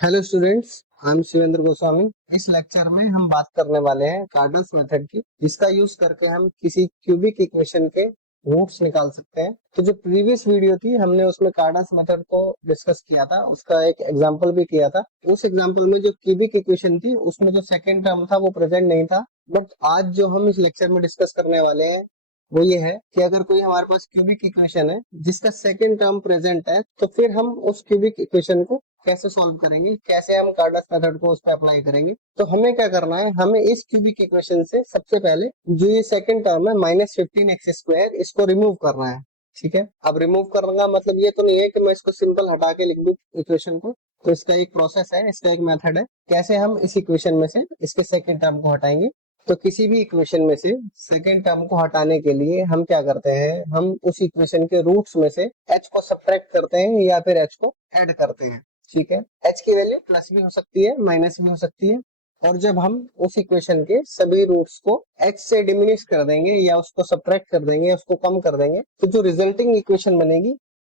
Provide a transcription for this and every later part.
Hello students, I am Shivendra Goswami. इस lecture में हम बात करने वाले हैं कार्डल्स मेथड की, जिसका यूज करके हम किसी क्यूबिक इक्वेशन के रूट्स निकाल सकते हैं। तो जो प्रीवियस वीडियो थी हमने उसमें कार्डल्स मेथड को डिस्कस किया था, उसका एक एग्जांपल भी किया था। उस एग्जांपल में जो क्यूबिक इक्वेशन थी उसमें जो सेकंड टर्म था वो प्रेजेंट नहीं था। बट आज जो हम इस लेक्चर में डिस्कस करने वाले हैं वो ये है कि अगर कोई हमारे पास क्यूबिक इक्वेशन है जिसका सेकंड टर्म प्रेजेंट है, तो फिर हम उस क्यूबिक इक्वेशन को कैसे सॉल्व करेंगे, कैसे हम कार्डस मेथड को उस पर अप्लाई करेंगे। तो हमें क्या करना है, हमें इस क्यूबिक इक्वेशन से सबसे पहले जो ये सेकंड टर्म है -15x², इसको रिमूव करना है। ठीक है, अब रिमूव करने का मतलब ये तो नहीं है कि मैं इसको सिंपल हटा के लिख दूं इक्वेशन को। तो इसका एक प्रोसेस है, इसका एक मेथड है कैसे हम इस इक्वेशन में से इसके सेकंड टर्म को हटाएंगे। तो किसी भी इक्वेशन में से सेकेंड टर्म को हटाने के लिए हम क्या करते हैं, हम उस इक्वेशन के रूट्स में से h को सब्ट्रैक्ट करते हैं या फिर h को ऐड करते हैं। ठीक है, h की वैल्यू प्लस भी हो सकती है, माइनस भी हो सकती है। और जब हम उस इक्वेशन के सभी रूट्स को h से डिमिनिश कर देंगे या उसको सब्ट्रैक्ट कर देंगे, उसको कम कर देंगे, तो जो रिजल्टिंग इक्वेशन बनेगी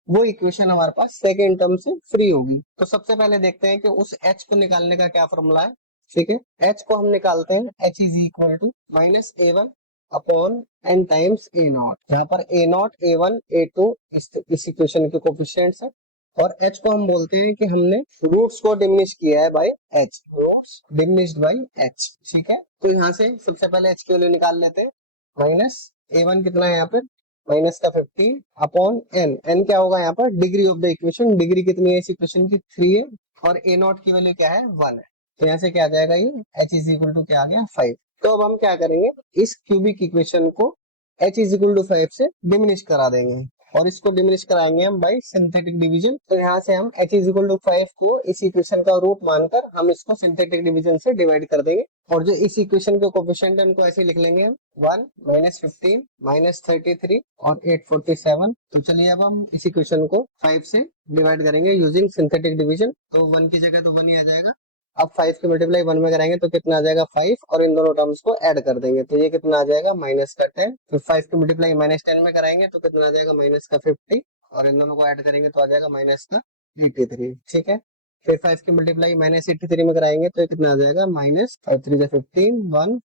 वो इक्वेशन हमारे पास सेकेंड टर्म से फ्री होगी। तो सबसे पहले देखते हैं कि उस h को निकालने का क्या फॉर्मूला है। ठीक है, h को हम निकालते हैं, h is equal to -a1 upon n times a0, जहां पर a0 a1 a2 इस इक्वेशन के कोफिशिएंट्स है। और h को हम बोलते हैं कि हमने रूट्स को डिमिनिश किया है by h, roots diminished by h। ठीक है, तो यहाँ से सबसे पहले h की वैल्यू निकाल लेते हैं। -a1 कितना है यहाँ पे, माइनस का 15 अपॉन n क्या होगा यहाँ पर, degree of the equation. Degree कितनी है इस इक्वेशन की, 3 है। और a0 की वैल्यू क्या है, 1 है। तो यहाँ से क्या आ जाएगा, ये h इज इक्वल टू क्या आ गया, 5। तो अब हम क्या करेंगे, इस क्यूबिक इक्वेशन को h इज इक्वल टू 5 से डिमिनिश करा देंगे, और इसको डिमिनिश कराएंगे हम बाय सिंथेटिक डिवीजन। तो यहाँ से हम h इज इक्वल टू 5 को इस इक्वेशन का रूट मानकर हम इसको सिंथेटिक डिवीजन से डिवाइड कर देंगे। और जो इस इक्वेशन के कोफिशिएंट है उनको ऐसे लिख लेंगे हम, 1 -15 -33 और 847। तो चलिए अब हम इस इक्वेशन को 5 से डिवाइड करेंगे यूजिंग सिंथेटिक डिवीजन। तो 1 की जगह तो 1 ही आ जाएगा। अब 5 के मल्टीप्लाई 1 में कराएंगे तो कितना आ जाएगा, 5, और इन दोनों टर्म्स को ऐड कर देंगे तो ये कितना आ जाएगा, -10। फिर 5 के मल्टीप्लाई -10 में कराएंगे तो कितना आ जाएगा, -50, और इन दोनों को ऐड करेंगे तो आ जाएगा -83। ठीक है, फिर 5 के मल्टीप्लाई -83 में कराएंगे तो कितना आ जाएगा, -5 3 15 1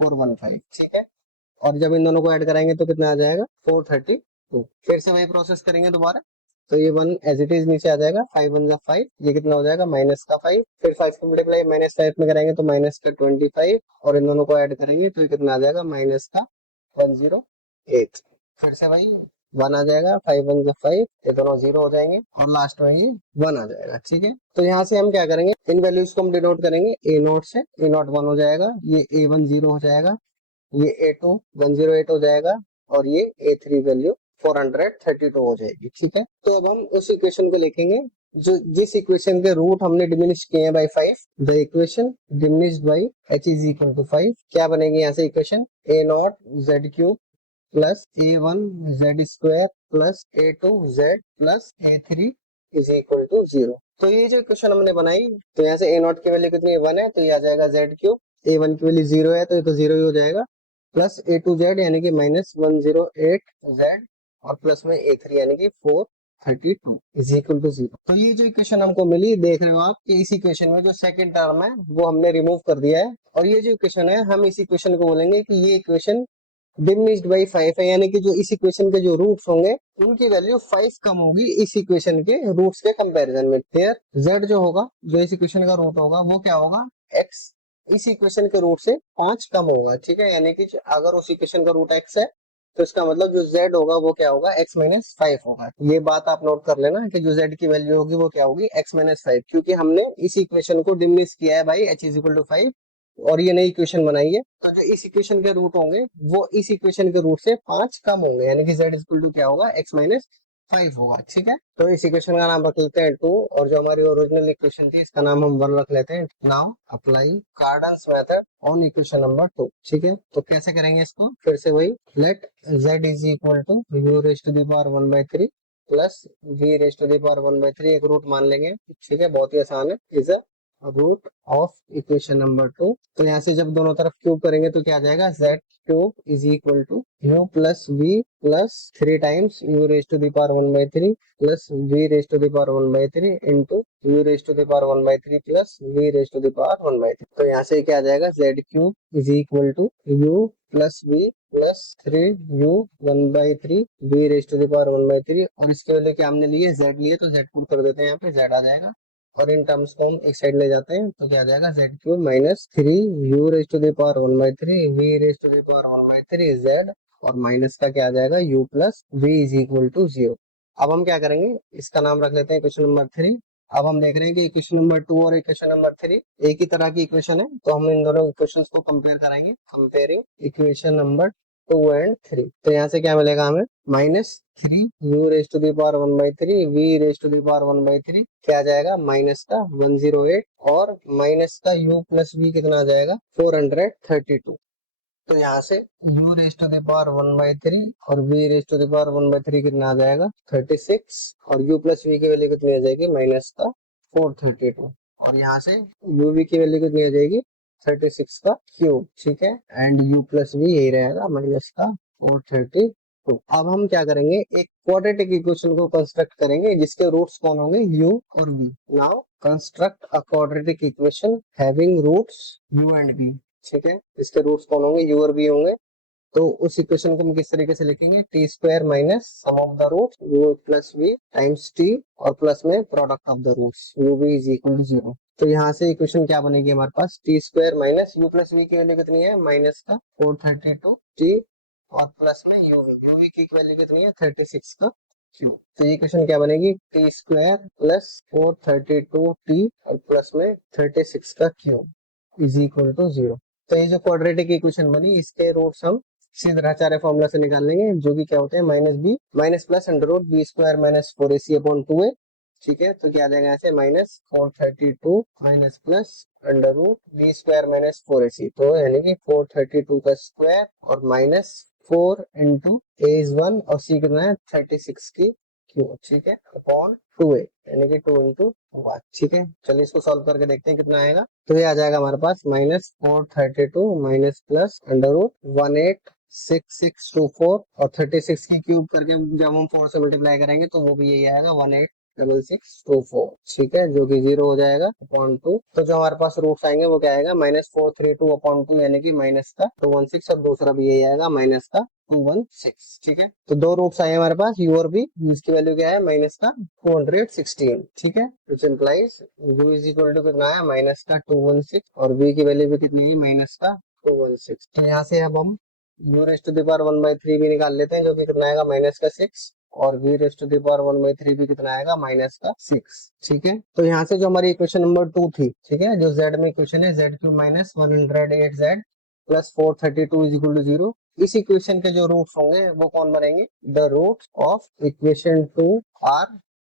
415। ठीक है, और जब इन दोनों को ऐड कराएंगे तो कितना आ जाएगा, 432। फिर से वही प्रोसेस करेंगे दोबारा। तो ये 1 एज इट इज नीचे आ जाएगा, 5 1 जा 5, ये कितना हो जाएगा, -5। फिर 5 को मल्टीप्लाई -5 में करेंगे तो -25, और इन दोनों को ऐड करेंगे तो ये कितना आ जाएगा, -108। फिर से वही 1 आ जाएगा, 5 1 जा 5, ये दोनों 0 हो जाएंगे, और लास्ट में ये 1 आ जाएगा। ठीक है, तो यहाँ से हम क्या करेंगे, इन वैल्यूज को हम डिनोट करेंगे a0 से। a0 1 हो जाएगा, ये a1 0 हो जाएगा, ये A2 108 हो जाएगा, और ये A3 वैल्यू 432 हो जाएगी। ठीक है, तो अब हम उस इक्वेशन को लिखेंगे जो जिस इक्वेशन के रूट हमने डिमिनिश किए हैं by 5। The equation diminished by h is equal to 5 क्या बनेगी यहाँ से equation, a0 z³ plus a1 z² plus a2 z plus a3 is equal to 0। तो ये जो इक्वेशन हमने बनाई, तो यहाँ से a0 की वैल्यू कितनी है, 1 है, तो ये आ जाएगा z³। a1 की वैल्यू 0 है तो ये तो 0 ही हो जाएगा, प्लस a2z यानी कि -108z, और प्लस में a3 यानी कि 432 इज इक्वल टू 0। तो ये जो इक्वेशन हमको मिली, देख रहे हो आप कि इस इक्वेशन में जो सेकंड टर्म है वो हमने रिमूव कर दिया है। और ये जो इक्वेशन है, हम इस इक्वेशन को बोलेंगे कि ये इक्वेशन डिमिनिश्ड बाय 5 है, यानी कि जो इस इक्वेशन के जो रूट्स होंगे उनकी वैल्यू 5 कम होगी इस इक्वेशन के रूट्स के कंपैरिजन में। फिर z जो होगा, जो इस इक्वेशन का रूट होगा, वो क्या होगा, x इस इक्वेशन के रूट से 5 कम होगा। ठीक है, यानी कि अगर उस इक्वेशन का रूट x है तो इसका मतलब जो z होगा वो क्या होगा, x-5 होगा। ये बात आप नोट कर लेना कि जो z की वैल्यू होगी वो क्या होगी, x-5, क्योंकि हमने इस इक्वेशन को डिमिनिश किया है भाई h इज इक्वल टू 5, और ये नई इक्वेशन बनाई है। तो जो इस इक्वेशन के रूट होंगे वो इस इक्वेशन के रूट से 5 कम होंगे, यानी कि z इक्वल टू क्या होगा, x-5 होगा। ठीक है, तो इस इक्वेशन का नाम रख लेते हैं 2, और जो हमारी ओरिजिनल इक्वेशन थी इसका नाम हम 1 रख लेते हैं। Now apply Cardan's method on equation number 2। ठीक है, तो कैसे करेंगे इसको, फिर से वही, let z is equal to u raise to the power 1/3 plus v raise to the power 1/3, एक रूट मान लेंगे। ठीक है, बहुत ही आसान है, is root of equation number 2। तो यहाँ से जब दोनों तरफ क्यूब करेंगे तो क्या आ जाएगा, z cube is equal to u plus v plus 3 times u raise to the power 1/3 plus v raise to the power 1/3 into u raise to the power 1/3 plus v raise to the power 1/3। तो यहाँ से क्या आ जाएगा, z cube is equal to u plus v plus 3u 1/3 v raise to the power 1/3, और इसके value क्या हमने लिए, z लिए, तो z पुट कर देते हैं, यहाँ पे z आ जाएगा, और इन टर्म्स को हम एक साइड ले जाते हैं तो क्या आ जाएगा, z cube minus 3u raise to the power 1/3 v raise to the power 1/3 z, और माइनस का क्या आ जाएगा, u plus v is equal to 0। अब हम क्या करेंगे, इसका नाम रख लेते हैं इक्वेशन नंबर 3। अब हम देख रहे हैं कि इक्वेशन नंबर 2 और इक्वेशन नंबर 3 एक ही तरह की इक्वेशन है, तो हम इन दोनों इक्वेशंस को कंपेयर कराएंगे, कंपेयरिंग इक्वेशन नंबर 2 एंड 3। तो यहाँ से क्या मिलेगा हमें, minus 3u raise to the power 1/3 v raise to the power 1/3 क्या आ जाएगा, माइनस का 108, और माइनस का u प्लस v कितना आ जाएगा, 432। तो यहाँ से u raise to the power 1/3 और v raise to the power 1/3 कितना आ जाएगा, 36, और u प्लस v की वैल्यू कितनी आ जाएगी, माइनस का 432, और यहाँ से u v की वैल्यू कितनी आ जाएगी, 36 का क्यूब, ठीक है, एंड u प्लस v यही रहेगा, माइनस का 432। अब हम क्या करेंगे, एक क्वाड्रेटिक इक्वेशन को कंस्ट्रक्ट करेंगे जिसके रूट्स कौन होंगे, u और v। Now construct a quadratic equation having roots u and v, ठीक है, इसके रूट्स कौन होंगे, u और v होंगे। तो उस इक्वेशन को हम किस तरीके से लिखेंगे, t square minus sum of the roots u plus v times t, और प्लस में product of the roots u v is equal to 0। तो यहाँ से इक्वेशन क्या बनेगी हमारे पास, t square minus u plus v की वैल्यू कितनी है, माइनस का 432 t, और प्लस में u v की वैल्यू कितनी है, 36 का क्यूब। तो ये इक्वेशन क्या बनेगी, टी स्क्वायर प्लस 432 t और प्लस में 36 का क्यूब इज इक्वल टू 0। तो ये जो क्वाड्रेटिक इक्वेशन बनी, इसके रूट्स हम सीधाचार्य फॉर्मूला से निकाल लेंगे, जो कि क्या होते हैं, minus B minus plus under root B square minus 4ac upon 2a, ठीक है। तो क्या आ जाएगा ऐसे, minus 432 minus plus under root B square minus 4ac, तो यानी कि 432 का स्क्वायर और माइनस 4 इंटू ए इज 1 और सी कितना है, 36 की क्यूब, ठीक है, अपॉन 2a यानी कि 2 इंटू 1, ठीक है। चलिए इसको सॉल्व करके देखते हैं कितना आएगा। तो ये आ जाएगा हमारे पास minus 432 minus plus under root 186624, और 36 की क्यूब करके जब हम 4 से मल्टीप्लाई करेंगे तो वो भी यही आएगा 186624, ठीक है, जो कि 0 हो जाएगा अपॉन 2। तो जो हमारे पास रूट्स आएंगे वो क्या आएगा, माइनस 432 अपॉन 2 यानी कि माइनस का 216, और दूसरा भी यही आएगा माइनस का 216, ठीक है। तो दो रूट्स आए हमारे पास u और v, जिसकी वैल्यू क्या है, माइनस का 216, ठीक है, which implies u is equal to कितना है, माइनस का 216, और v की वैल्यू भी कितनी है, माइनस का 216। तो यहाँ से अब हम u raise to the power 1/3 भी निकाल लेते हैं, जो कि कितना आएगा, माइनस का 6, और v raise to the power 1/3 भी कितना आएगा, माइनस का 6, ठीक है। तो यहाँ से जो हमारी इक्वेशन नंबर 2 थी, ठीक है, जो z में इक्वेशन है, z cube minus 108z plus 432 is equal to 0, इस इक्वेशन के जो रूट्स होंगे वो कौन बनेंगे, the roots of equation 2 are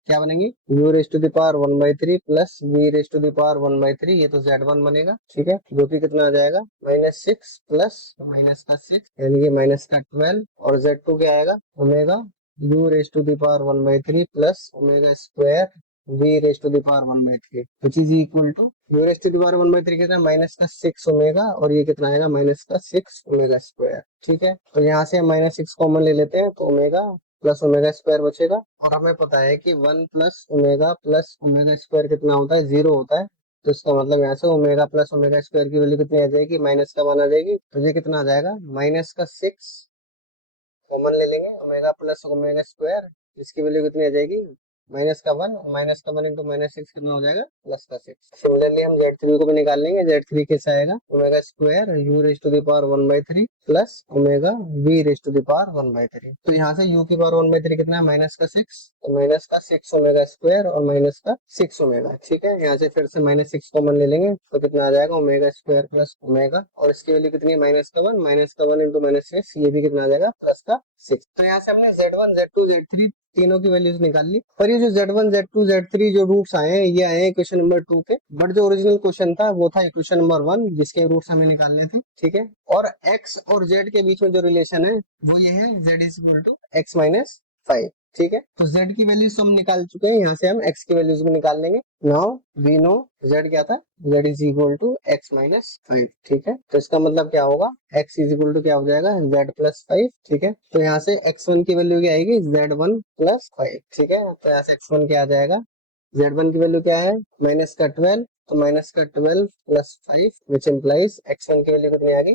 क्या बनेंगे, u raise to the power 1/3 plus v raise to the power 1/3, ये तो z1 बनेगा, ठीक है, जो कि कितना आ जाएगा, -6 प्लस माइनस का 6 यानी कि माइनस का 12, और z2 क्या आएगा, omega u raise to the power 1/3 plus omega square v raise to the power 1/3 which is equal to u raise to the power 1/3 कितना, माइनस का 6 ओमेगा, और ये कितना आएगा, माइनस का 6 ओमेगा स्क्वायर, ठीक है। तो यहाँ से हम -6 कॉमन ले लेते हैं, तो ओमेगा प्लस ओमेगा स्क्वायर बचेगा, और हमें पता है कि 1 प्लस ओमेगा स्क्वायर कितना होता है, 0 होता है। तो इसका मतलब यहाँ से ओमेगा प्लस ओमेगा स्क्वायर की वैल्यू कितनी आ जाएगी, माइनस का 1 आ जाएगी, तो ये कितना आ जाएगा, माइनस का 6 कॉमन ले लेंगे, ओमेगा प्लस ओमेगा स्क्वायर, इसकी वैल्यू कितनी आ जाएगी, माइनस का 1 इंटू -6 कितना हो जाएगा, प्लस का 6। सिमिलरली हम Z3 को भी निकाल लेंगे, Z3 कैसे आएगा, omega square u raise to the power 1/3 plus omega v raise to the power 1/3। तो यहाँ से u की पावर 1/3 कितना है, माइनस का 6, तो माइनस का 6 ओमेगा स्क्वायर और माइनस का 6 ओमेगा, ठीक है। यहाँ से फिर से -6 कॉमन ले लेंगे, तो कितना आ जाएगा, ओमेगा स्क्वायर प्लस ओमेगा, और इसकी वैल्यू कितनी है, माइनस का 1 इंटू -6, ये भी कितना आ जाएगा, प्लस का 6। तो यहाँ से हमने Z1 Z2 Z3 तीनों की वैल्यूज निकाल ली, पर ये जो Z1 Z2 Z3 जो रूट्स आए हैं, ये आए हैं क्वेश्चन नंबर 2 के, बट जो ओरिजिनल क्वेश्चन था वो था क्वेश्चन नंबर 1, जिसके रूट्स हमें निकालने थे, ठीक है। और x और z के बीच में जो रिलेशन है वो ये है, z is equal to x minus 5, ठीक है। तो z की वैल्यूज हम निकाल चुके हैं, यहाँ से हम x की वैल्यूज भी निकाल लेंगे। नाउ वी नो z क्या था, z is equal to x minus 5। ठीक है, तो इसका मतलब क्या होगा, x इज इक्वल टू क्या हो जाएगा, z प्लस 5। ठीक है, तो यहाँ से x1 की वैल्यू क्या आएगी, z1 प्लस 5। ठीक है, तो यहाँ से x1 क्या आ जाएगा, z1 की वैल्यू क्या है, माइनस का 12, तो माइनस का 12 प्लस 5 विच इम्प्लाइज x1 की वैल्यू कितनी आ गई,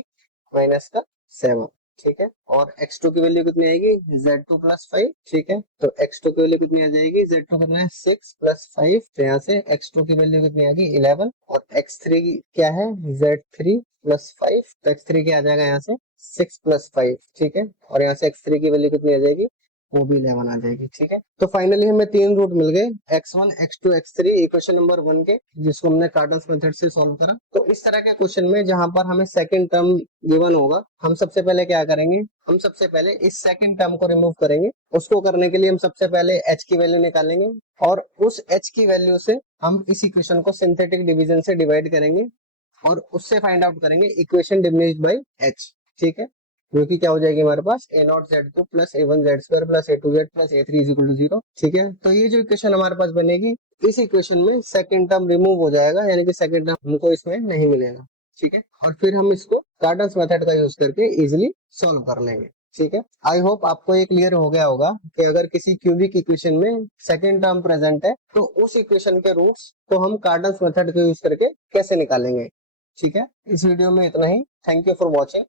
माइनस का 7। ठीक है, और x2 की वैल्यू कितनी आएगी, z2 प्लस 5। ठीक है, तो x2 की वैल्यू कितनी आ जाएगी, z2 कितना है 6 प्लस 5, तो यहाँ से x2 की वैल्यू कितनी आ गई 11, और x3 क्या है, z3 प्लस 5, तो x3 क्या आ जाएगा यहाँ से 6 प्लस 5। ठीक है, और यहाँ से x3 की वैल्यू कितनी आ जाएगी, वो भी 11 आ जाएगी। ठीक है, तो फाइनली हमें तीन रूट मिल गए, x1 x2 x3 equation number 1 के, जिसको हमने कार्डल्स मेथड से सॉल्व करा। तो इस तरह के क्वेश्चन में जहां पर हमें सेकंड टर्म गिवन होगा, हम सबसे पहले क्या करेंगे, हम सबसे पहले इस सेकंड टर्म को रिमूव करेंगे। उसको करने के लिए हम सबसे पहले h की वैल्यू निकालेंगे, और उस h की वैल्यू से हम इस इक्वेशन को सिंथेटिक डिवीजन से डिवाइड करेंगे, और उससे फाइंड आउट करेंगे इक्वेशन डिमिनिश्ड बाय h। ठीक है, जो कि क्या हो जाएगी हमारे पास, a naught z2 plus a1 z2 plus a2 z plus a3 is equal to 0। ठीक है, तो ये जो इक्वेशन हमारे पास बनेगी, इस इक्वेशन में सेकंड टर्म रिमूव हो जाएगा, यानी कि सेकंड टर्म हमको इसमें नहीं मिलेगा। ठीक है, और फिर हम इसको कार्डल्स मेथड का यूज करके इजिली सॉल्व कर लेंगे। ठीक है, आई होप आपको ये क्लियर हो गया होगा कि अगर किसी क्यूबिक इक्वेशन में सेकंड टर्म प्रेजेंट है, तो उस इक्वेशन के रूट्स को हम कार्डल्स मेथड का यूज करके कैसे निकालेंगे। ठीक है, इस वीडियो में इतना ही। Thank you for watching.